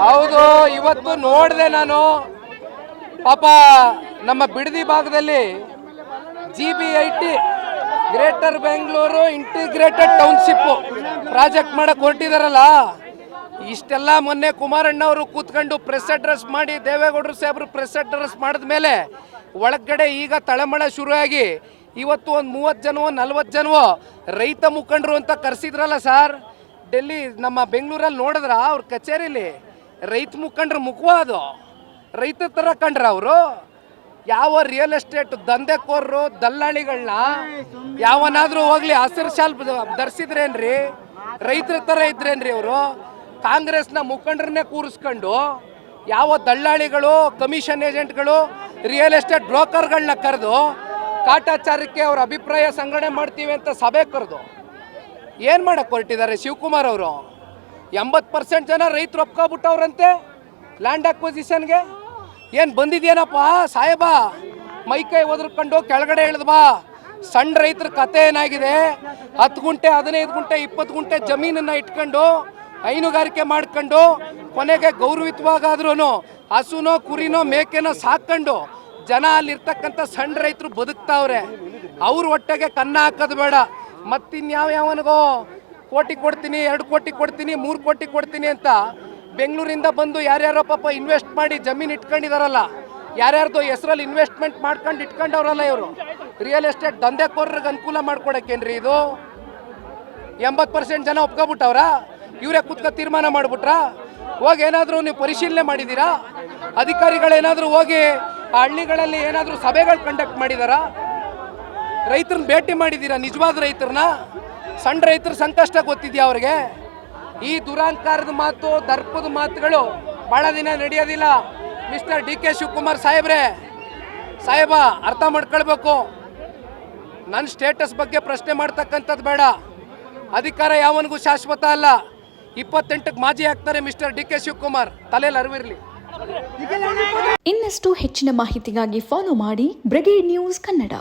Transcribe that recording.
ಹೌದು, ಇವತ್ತು ನೋಡಿದೆ ನಾನು. ಪಾಪ ನಮ್ಮ ಬಿಡದಿ ಭಾಗದಲ್ಲಿ GBIT greater Bengaluru integrated township project ಮಾಡಕ್ ಹೊರಟಿದಾರಲ್ಲ, ಇಷ್ಟೆಲ್ಲ ಮೊನ್ನೆ ಕುಮಾರಣ್ಣ ಅವರು ಕೂತ್ಕೊಂಡು ಪ್ರೆಸ್ ಅಡ್ರೆಸ್ ಮಾಡಿ, ದೇವೇಗೌಡರು ಸಾಹೇಬರು ಪ್ರೆಸ್ ಅಡ್ರೆಸ್ ಮಾಡಿದ ಮೇಲೆ ಒಳಗಡೆ ಈಗ ತಳಮಳ ಶುರುವಾಗಿ ಇವತ್ತು ಒಂದು 30 ಜನವೋ 40 ಜನವೋ ರೈತ ಮುಖಂಡರು ಅಂತ ಕರೆಸಿದ್ರಲ್ಲ ಸರ್. ಡೆಲ್ಲಿ ನಮ್ಮ ಬೆಂಗಳೂರಲ್ಲಿ ನೋಡಿದ್ರ ಅವ್ರ ಕಚೇರಿಲಿ ರೈತ ಮುಖಂಡ್ರ ಮುಖವಾದು ರೈತ ಥರ ಕಂಡ್ರ ಅವರು. ಯಾವ ರಿಯಲ್ ಎಸ್ಟೇಟ್ ದಂಧೆಕೋರರು ದಲ್ಲಾಳಿಗಳನ್ನ ಯಾವನಾದ್ರೂ ಹೋಗ್ಲಿ ಹಸಿರು ಶಾಲ್ ಧರಿಸಿದ್ರೇನ್ರಿ? ರೈತರ ಥರ ಇದ್ರೇನ್ರಿ ಅವರು? ಕಾಂಗ್ರೆಸ್ನ ಮುಖಂಡರನ್ನೇ ಕೂರಿಸ್ಕೊಂಡು ಯಾವ ದಲ್ಲಾಳಿಗಳು, ಕಮಿಷನ್ ಏಜೆಂಟ್ಗಳು, ರಿಯಲ್ ಎಸ್ಟೇಟ್ ಬ್ರೋಕರ್ಗಳನ್ನ ಕರೆದು ಕಾಟಾಚಾರಕ್ಕೆ ಅವ್ರ ಅಭಿಪ್ರಾಯ ಸಂಗ್ರಹಣೆ ಮಾಡ್ತೀವಿ ಅಂತ ಸಭೆ ಕರೆದು ಏನು ಮಾಡಕ್ಕೆ ಹೊರಟಿದ್ದಾರೆ ಶಿವಕುಮಾರ್ ಅವರು? 80% ಜನ ರೈತರು ಒಪ್ಕೊಬಿಟ್ಟವ್ರಂತೆ ಲ್ಯಾಂಡ್ ಅಕ್ವಿಸಿಷನ್ಗೆ. ಏನು ಬಂದಿದ್ಯೇನಪ್ಪ ಸಾಹೇಬ, ಮೈಕೈ ಒದರ್ಕೊಂಡು ಕೆಳಗಡೆ ಇಳಿದ್ಬಾ. ಸಣ್ಣ ರೈತರ ಕತೆ ಏನಾಗಿದೆ? 10 ಗುಂಟೆ 15 ಗುಂಟೆ 20 ಗುಂಟೆ ಜಮೀನನ್ನು ಇಟ್ಕೊಂಡು ಹೈನುಗಾರಿಕೆ ಮಾಡ್ಕೊಂಡು ಕೊನೆಗೆ ಗೌರವಿತವಾಗಾದ್ರೂ ಹಸುನೋ ಕುರಿನೋ ಮೇಕೆನೋ ಸಾಕೊಂಡು ಜನ ಅಲ್ಲಿರ್ತಕ್ಕಂಥ ಸಣ್ಣ ರೈತರು ಬದುಕ್ತಾವ್ರೆ. ಅವ್ರ ಹೊಟ್ಟೆಗೆ ಕನ್ನ ಹಾಕೋದು ಬೇಡ. ಮತ್ತಿನ್ಯಾವನಿಗೋ ಕೋಟಿ ಕೊಡ್ತೀನಿ, 2 ಕೋಟಿ ಕೊಡ್ತೀನಿ, 3 ಕೋಟಿ ಕೊಡ್ತೀನಿ ಅಂತ ಬೆಂಗಳೂರಿಂದ ಬಂದು ಯಾರ್ಯಾರೋ ಪಾಪ ಇನ್ವೆಸ್ಟ್ ಮಾಡಿ ಜಮೀನು ಇಟ್ಕೊಂಡಿದಾರಲ್ಲ, ಯಾರ್ಯಾರ್ದು ಹೆಸರಲ್ಲಿ ಇನ್ವೆಸ್ಟ್ಮೆಂಟ್ ಮಾಡ್ಕೊಂಡು ಇಟ್ಕೊಂಡವ್ರಲ್ಲ ಇವರು. ರಿಯಲ್ ಎಸ್ಟೇಟ್ ದಂಧೆಕೋರರಿಗೆ ಅನುಕೂಲ ಮಾಡ್ಕೊಡಕ್ಕೇನ್ರಿ ಇದು? 80% ಜನ ಒಪ್ಕೊಬಿಟ್ಟವ್ರ? ಇವರೇ ಕೂತ್ಕೊ ತೀರ್ಮಾನ ಮಾಡಿಬಿಟ್ರಾ? ಹೋಗಿ ಏನಾದರೂ ನೀವು ಪರಿಶೀಲನೆ ಮಾಡಿದ್ದೀರಾ? ಅಧಿಕಾರಿಗಳೇನಾದರೂ ಹೋಗಿ ಆ ಹಳ್ಳಿಗಳಲ್ಲಿ ಏನಾದರೂ ಸಭೆಗಳು ಕಂಡಕ್ಟ್ ಮಾಡಿದಾರಾ? ರೈತರನ್ನ ಭೇಟಿ ಮಾಡಿದ್ದೀರಾ? ನಿಜವಾದ ರೈತರನ್ನ? ಸಣ್ಣ ರೈತರ ಸಂಕಷ್ಟ ಗೊತ್ತಿದೆಯಾ ಅವ್ರಿಗೆ? ಈ ದುರಾಂಕಾರದ ಮಾತು, ದರ್ಪದ ಮಾತುಗಳು ಭಾಳ ದಿನ ನಡೆಯೋದಿಲ್ಲ. ಮಿಸ್ಟರ್ DK ಶಿವಕುಮಾರ್ ಸಾಹೇಬ ಅರ್ಥ ಮಾಡ್ಕೊಳ್ಬೇಕು. ನನ್ನ ಸ್ಟೇಟಸ್ ಬಗ್ಗೆ ಪ್ರಶ್ನೆ ಮಾಡ್ತಕ್ಕಂಥದ್ದು ಬೇಡ. ಅಧಿಕಾರ ಯಾವನಿಗೂ ಶಾಶ್ವತ ಅಲ್ಲ. 28ಕ್ಕೆ ಮಾಜಿ ಆಗ್ತಾರೆ ಮಿಸ್ಟರ್ DK ಶಿವಕುಮಾರ್, ತಲೆಯಲ್ಲಿ ಅರಿವಿರಲಿ. ಇನ್ನಷ್ಟು ಹೆಚ್ಚಿನ ಮಾಹಿತಿಗಾಗಿ ಫಾಲೋ ಮಾಡಿ ಬ್ರಿಗೇಡ್ ನ್ಯೂಸ್ ಕನ್ನಡ.